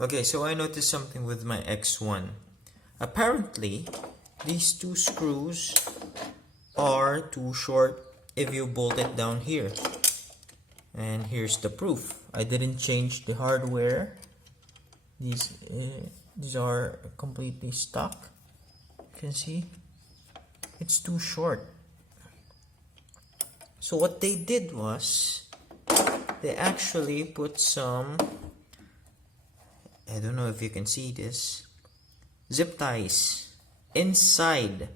Okay, so I noticed something with my X1. Apparently, these two screws are too short if you bolt it down here. And here's the proof. I didn't change the hardware. These are completely stock. You can see it's too short. So what they did was they actually put some, I don't know if you can see this, zip ties inside.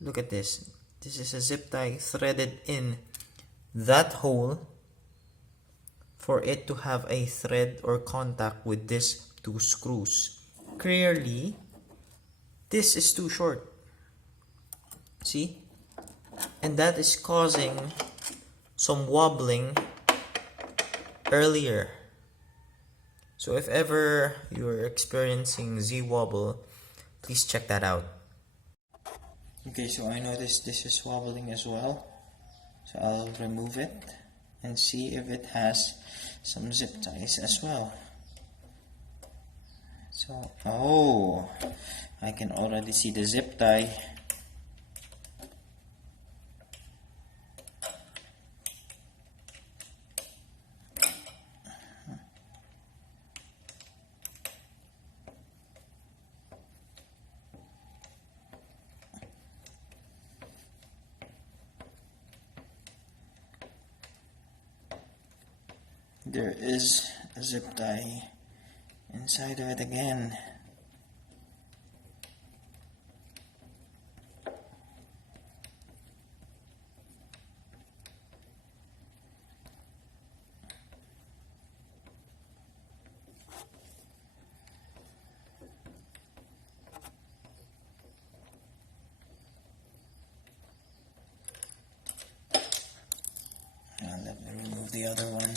Look at this. This is a zip tie threaded in that hole for it to have a thread or contact with these two screws. Clearly, this is too short. See? And that is causing some wobbling earlier. So if ever you're experiencing Z-wobble, please check that out. Okay, so I noticed this is wobbling as well. So I'll remove it and see if it has some zip ties as well. So, oh, I can already see the zip tie. There is a zip tie inside of it again. Now let me remove the other one.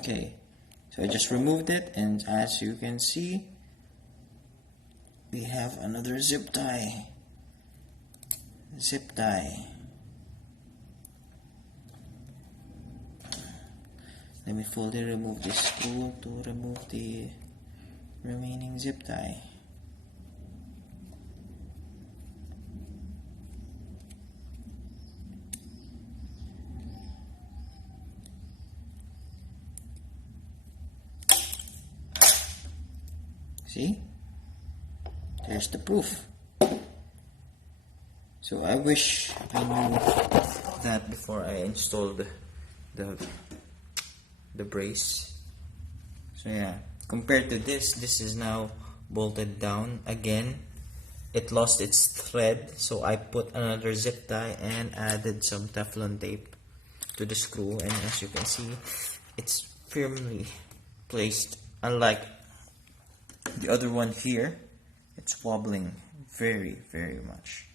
Okay, so I just removed it, and as you can see, we have another zip tie. Zip tie. Let me fully remove this screw to remove the remaining zip tie. See? There's the proof. So I wish I knew that before I installed the brace. So yeah, compared to this is now bolted down again. It lost its thread, so I put another zip tie and added some Teflon tape to the screw, and as you can see, it's firmly placed, unlike the other one here. It's wobbling very, very much.